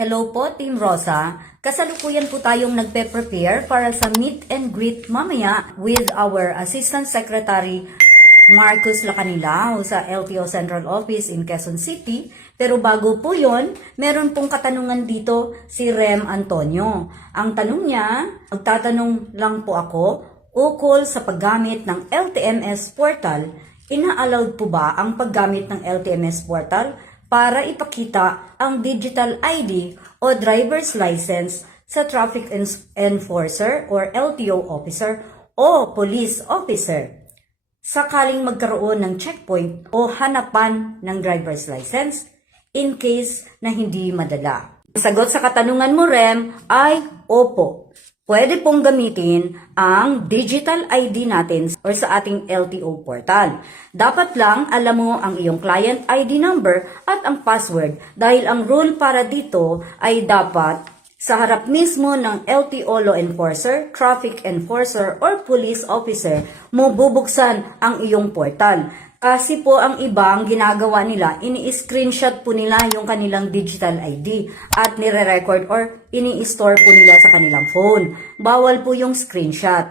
Hello po, Team Rosa. Kasalukuyan po tayong nagpe-prepare para sa meet and greet mamaya with our Assistant Secretary Marcus Lacanilao sa LTO Central Office in Quezon City. Pero bago po yon, meron pong katanungan dito si Rem Antonio. Ang tanong niya, magtatanong lang po ako, ukol sa paggamit ng LTMS portal. Ina-allowed po ba ang paggamit ng LTMS portal para ipakita ang digital ID o driver's license sa traffic enforcer or LTO officer o police officer sakaling magkaroon ng checkpoint o hanapan ng driver's license in case na hindi madala? Ang sagot sa katanungan mo, Rem, ay opo. Pwede pong gamitin ang digital ID natin or sa ating LTO portal. Dapat lang alam mo ang iyong client ID number at ang password dahil ang rule para dito ay dapat sa harap mismo ng LTO law enforcer, traffic enforcer, or police officer mo bubuksan ang iyong portal. Kasi po ang iba, ang ginagawa nila, ini-screenshot po nila yung kanilang digital ID at nire-record or ini-store po nila sa kanilang phone. Bawal po yung screenshot.